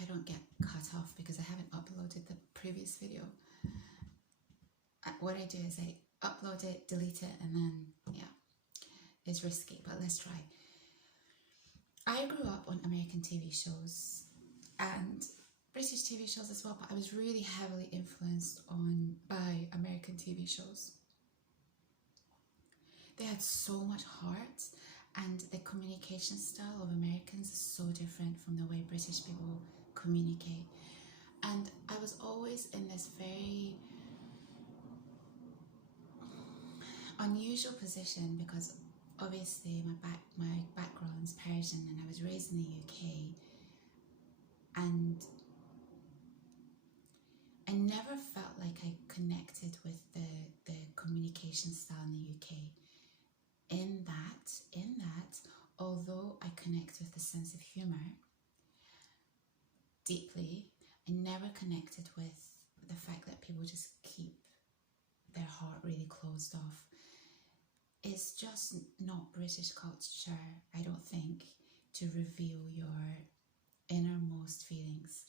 I don't get cut off because I haven't uploaded the previous video. What I do is I upload it, delete it, and then, yeah, it's risky, but let's try. I grew up on American TV shows and British TV shows as well, but I was really heavily influenced by American TV shows. They had so much heart, and the communication style of Americans is so different from the way British people communicate. And I was always in this very unusual position because obviously my background's Persian and I was raised in the UK, and I never felt like I connected with the communication style in the UK. In that, although I connect with the sense of humour deeply, I never connected with the fact that people just keep their heart really closed off. It's just not British culture, I don't think, to reveal your innermost feelings.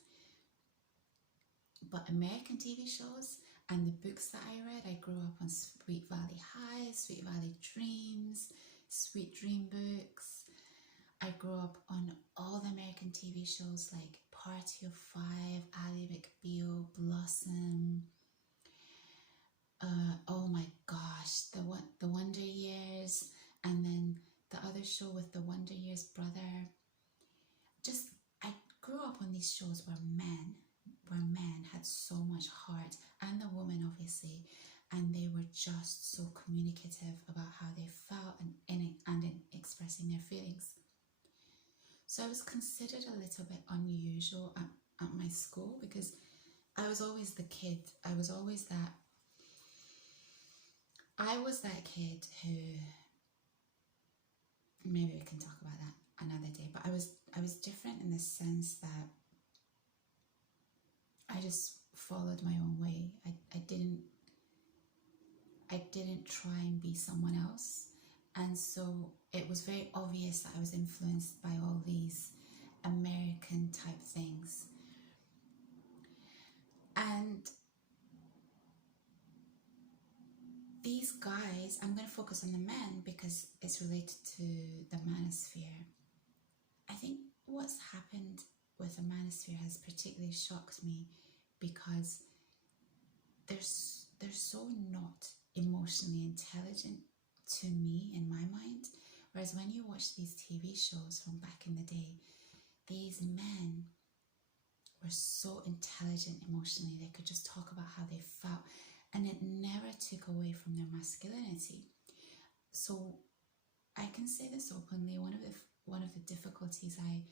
But American TV shows and the books that I read, I grew up on Sweet Valley High, Sweet Valley Dreams, Sweet Dream books. I grew up on all the American TV shows like Party of Five, Ally McBeal, Blossom. Oh my gosh, the Wonder Years, and then the other show with the Wonder Years brother. Just, I grew up on these shows where men had so much heart, and the woman obviously, and they were just so communicative about how they felt and in expressing their feelings. So I was considered a little bit unusual at my school because I was always the kid. I was that kid who, maybe we can talk about that another day, but I was different in the sense that I just followed my own way. I didn't try and be someone else, and so it was very obvious that I was influenced by all these American type things. And these guys, I'm going to focus on the men because it's related to the manosphere. I think what's happened with the manosphere has particularly shocked me because they're so not emotionally intelligent to me in my mind. Whereas when you watch these TV shows from back in the day, these men were so intelligent emotionally. They could just talk about how they felt, and it never took away from their masculinity. So I can say this openly, one of the difficulties I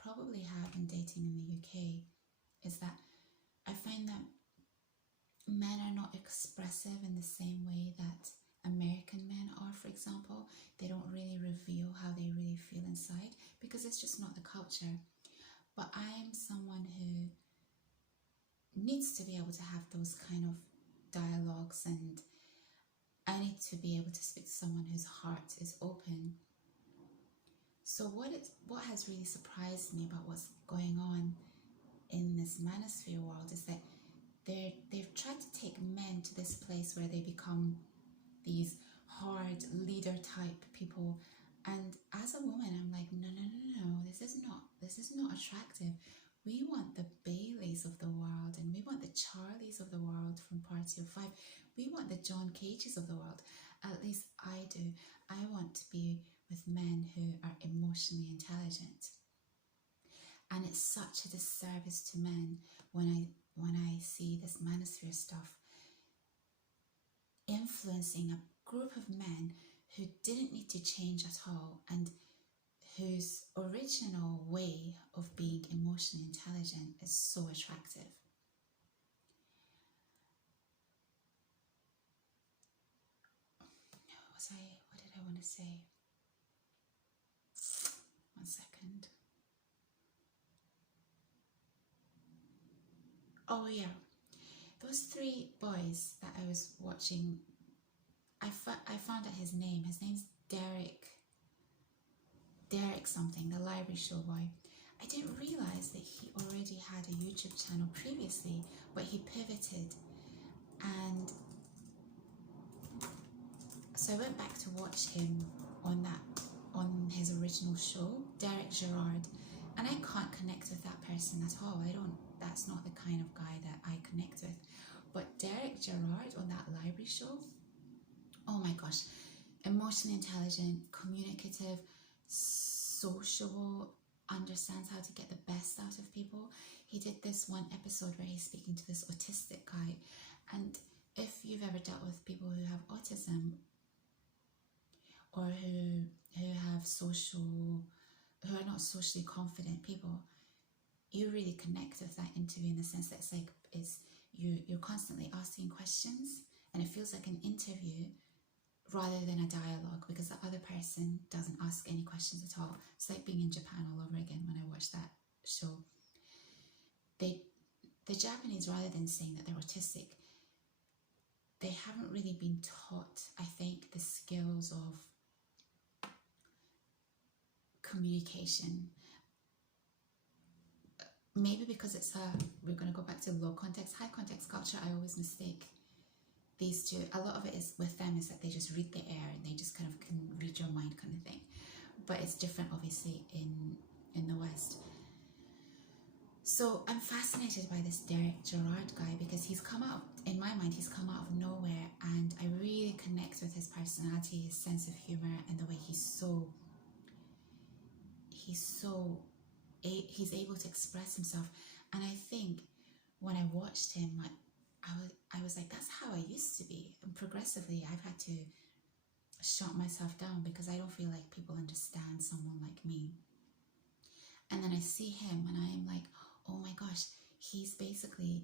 probably have in dating in the UK is that I find that men are not expressive in the same way that American men are, for example. They don't really reveal how they really feel inside because it's just not the culture. But I'm someone who needs to be able to have those kind of dialogues, and I need to be able to speak to someone whose heart is open. So what has really surprised me about what's going on in this manosphere world is that they've tried to take men to this place where they become these hard leader type people, and as a woman I'm like, no, this is not attractive. We want the Baileys of the world, and we want the Charlies of the world from Party of Five. We want the John Cages of the world. At least I do. I want to be with men who are emotionally intelligent. And it's such a disservice to men when I see this manosphere stuff influencing a group of men who didn't need to change at all, and whose original way of being emotionally intelligent is so attractive. What did I want to say? One second. Oh yeah, those three boys that I was watching, I found out his name. His name's Derek something, the library show boy. I didn't realise that he already YouTube channel previously, but he pivoted, and so I went back to watch him on his original show, Derek Gerard, and I can't connect with that person at all. That's not the kind of guy that I connect with. But Derek Gerard on that library show, oh my gosh, emotionally intelligent, communicative, sociable, understands how to get the best out of people. He did this one episode where he's speaking to this autistic guy, and if you've ever dealt with people who have autism or who are not socially confident people, you really connect with that interview in the sense that you're constantly asking questions, and it feels like an interview rather than a dialogue, because the other person doesn't ask any questions at all. It's like being in Japan all over again when I watched that show. The Japanese, rather than saying that they're autistic, they haven't really been taught, I think, the skills of communication. Maybe because we're going to go back to low context, high context culture. I always mistake these two. A lot of it is with them is that they just read the air and they just kind of can read your mind kind of thing. But it's different, obviously, in the West. So I'm fascinated by this Derek Gerard guy because in my mind, he's come out of nowhere, and I really connect with his personality, his sense of humor, and the way he's able to express himself. And I think when I watched him, I was like, that's how I used to be. And progressively, I've had to shut myself down because I don't feel like people understand someone like me. And then I see him and I am like, oh my gosh, he's basically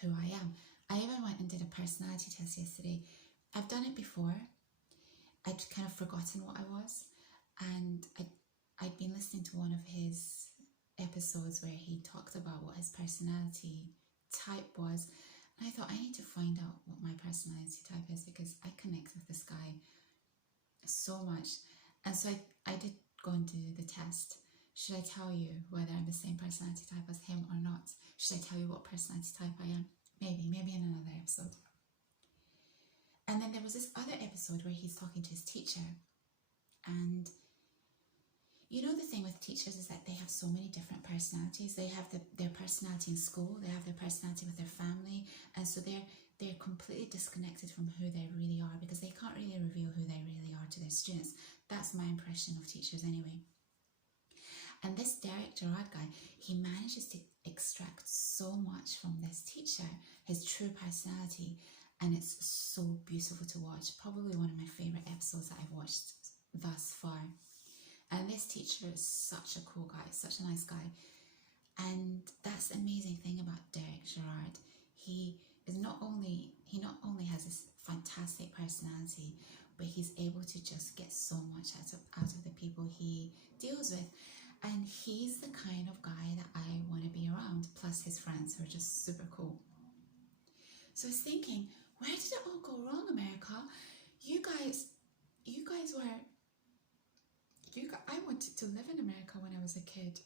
who I am. I even went and did a personality test yesterday. I've done it before. I'd kind of forgotten what I was. And I'd been listening to one of his episodes where he talked about what his personality type was. And I thought, I need to find out what my personality type is because I connect with this guy so much. And so I did go and do the test. Should I tell you whether I'm the same personality type as him or not? Should I tell you what personality type I am? Maybe in another episode. And then there was this other episode where he's talking to his teacher. And you know, the thing with teachers is that they have so many different personalities. They have their personality in school, they have their personality with their family, and so they're completely disconnected from who they really are because they can't really reveal who they really are to their students. That's my impression of teachers anyway. And this Derek Gerard guy, he manages to extract so much from this teacher, his true personality, and it's so beautiful to watch. Probably one of my favorite episodes that I've watched thus far. And this teacher is such a cool guy, such a nice guy. And that's the amazing thing about Derek Gerard. He not only has this fantastic personality, but he's able to just get so much out of the people he deals with. And he's the kind of guy that I want to be around, plus his friends who are just super cool. So I was thinking, where did it all go wrong, America? I wanted to live in America when I was a kid.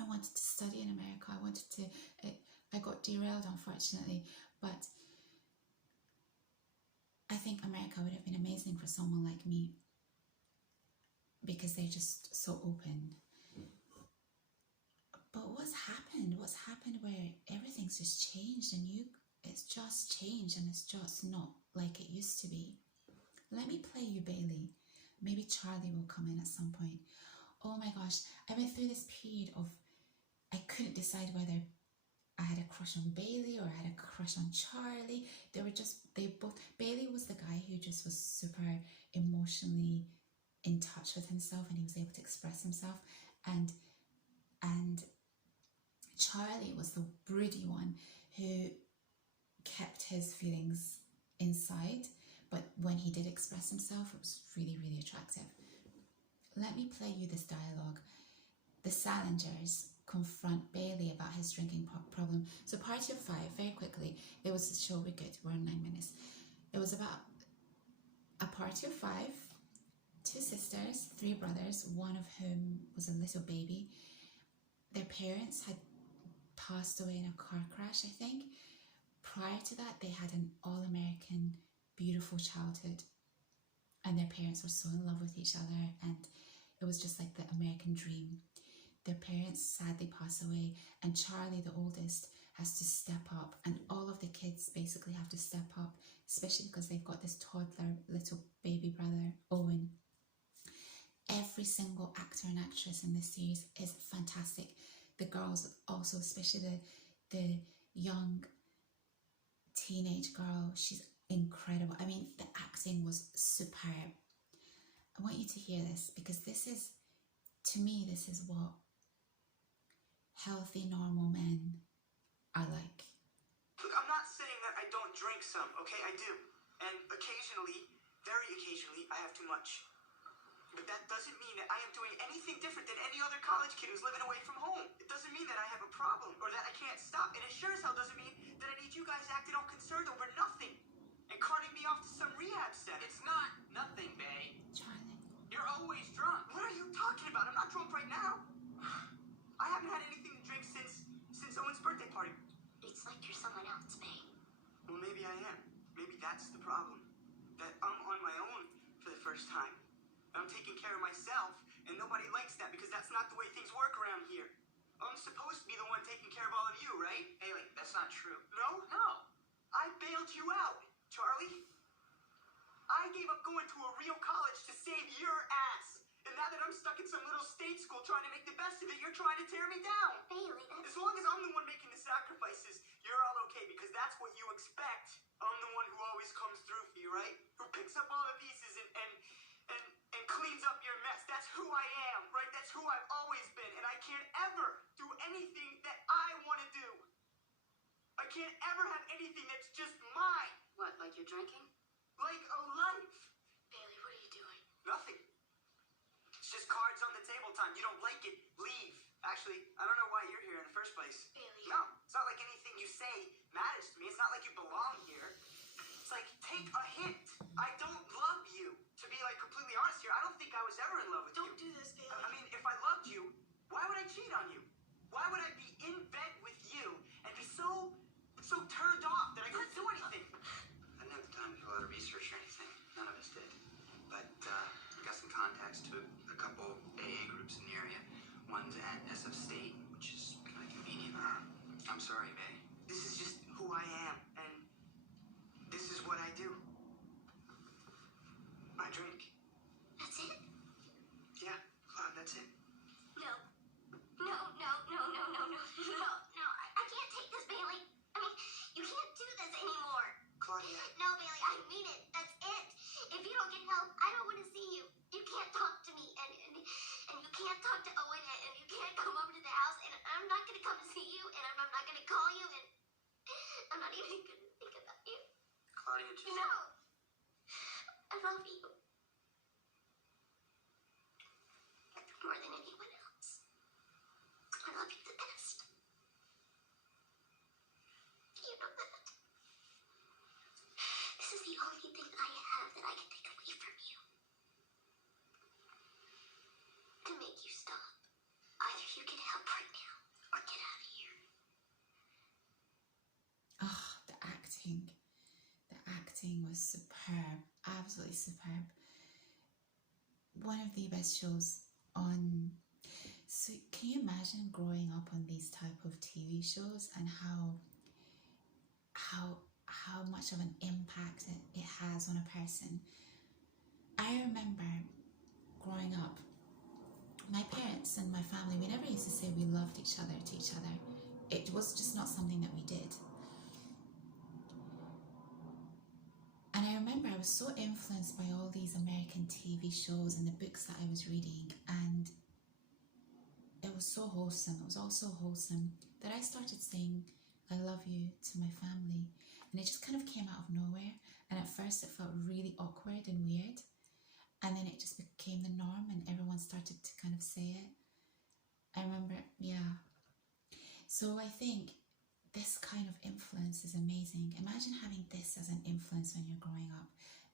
I wanted to study in America. I got derailed, unfortunately, but I think America would have been amazing for someone like me because they're just so open. But what's happened where everything's just changed and it's just changed and it's just not like it used to be. Let me play you Bailey. Maybe Charlie will come in at some point. Oh my gosh, I went through this period of I couldn't decide whether I had a crush on Bailey or I had a crush on Charlie. Bailey was the guy who just was super emotionally in touch with himself and he was able to express himself. And Charlie was the broody one who kept his feelings inside, but when he did express himself, it was really, really attractive. Let me play you this dialogue. The Salingers confront Bailey about his drinking problem. So party of 5, very quickly, it was a show, we're good, we're on 9 minutes. It was about a party of 5, 2 sisters, 3 brothers, one of whom was a little baby. Their parents had passed away in a car crash, I think. Prior to that, they had an all-American, beautiful childhood. And their parents were so in love with each other, and it was just like the American dream. Their parents sadly pass away, and Charlie, the oldest, has to step up, and all of the kids basically have to step up, especially because they've got this toddler little baby brother, Owen. Every single actor and actress in this series is fantastic. The girls also, especially the young teenage girl, she's incredible. I mean, the acting was superb. I want you to hear this, because this is, to me, this is what healthy, normal men are like. Look, I'm not saying that I don't drink some, okay? I do. And occasionally, very occasionally, I have too much. But that doesn't mean that I am doing anything different than any other college kid who's living away from home. It doesn't mean that I have a problem or that I can't stop. And it sure as hell doesn't mean that I need you guys acting all concerned over nothing and carting me off to some rehab center. It's not nothing, Bae. Charlie. You're always drunk. What are you talking about? I'm not drunk right now. I haven't had anything to drink since Owen's birthday party. It's like you're someone else, Bae. Well, maybe I am. Maybe that's the problem. That I'm on my own for the first time. I'm taking care of myself, and nobody likes that because that's not the way things work around here. I'm supposed to be the one taking care of all of you, right? Haley, that's not true. No? No. I bailed you out, Charlie. I gave up going to a real college to save your ass. And now that I'm stuck in some little state school trying to make the best of it, you're trying to tear me down. Bailey, that's... As long as I'm the one making the sacrifices, you're all okay because that's what you expect. I'm the one who always comes through for you, right? Who picks up all the pieces and cleans up your mess. That's who I am, right? That's who I've always been. And I can't ever do anything that I want to do. I can't ever have anything that's just mine. What, like you're drinking? Like a life. Bailey, what are you doing? Nothing. It's just cards on the table time. You don't like it, leave. Actually, I don't know why you're here in the first place. Bailey. No, it's not like anything you say matters to me. It's not like you belong here. It's like, take a hint. I don't love you. To be like completely honest here, I don't think I was ever in love with you. Don't do this, Bailey. I mean, if I loved you, why would I cheat on you? Why would I be in bed with you and be so turned off that I couldn't do anything? I didn't have the time to do a lot of research or anything. None of us did. But we got some contacts to a couple AA groups in the area. One's at SF State, which is kind of convenient. I'm sorry, Bae. This is just who I am, and this is what I do. I drink. That's it? Yeah, Claude, that's it. No. No. I can't take this, Bailey. I mean, you can't do this anymore. Claudia. No, Bailey, I mean it. That's it. If you don't get help, I don't want to see you. You can't talk to me, and you can't talk to Owen, and you can't come over to the house, and I'm not going to come see you, and I'm not going to call you, and I'm not even going to think about you. Claudia, just... No. I love you. More than anyone else. I love you the best. You know that. This is the only thing I have that I can take away from you. To make you stop. Either you get help right now or get out of here. Oh, the acting. The acting was superb. Absolutely superb. One of the best shows on. So can you imagine growing up on these type of TV shows and how much of an impact it has on a person? I remember growing up, my parents and my family, we never used to say we loved each other to each other. It was just not something that we did. And I remember I was so influenced by all these American TV shows and the books that I was reading, and it was so wholesome. It was all so wholesome that I started saying I love you to my family, and it just kind of came out of nowhere. And at first it felt really awkward and weird, and then it just became the norm and everyone started to kind of say it. I remember, yeah. So I think this kind of influence is amazing. Imagine having this as an influence when you're growing up,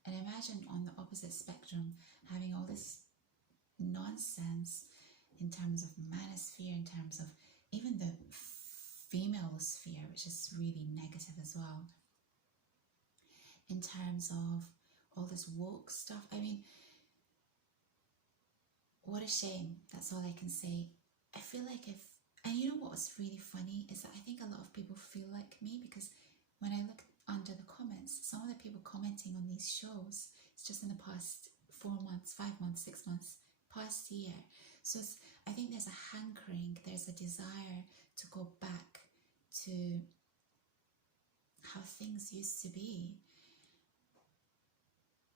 and imagine on the opposite spectrum having all this nonsense in terms of manosphere, in terms of even the female sphere, which is really negative as well. In terms of all this woke stuff, I mean, what a shame. That's all I can say. I feel like and you know what was really funny is that I think a lot of people feel like me, because when I look under the comments, some of the people commenting on these shows, it's just in the past 4 months, 5 months, 6 months, past year. So I think there's a hankering, there's a desire to go back to how things used to be.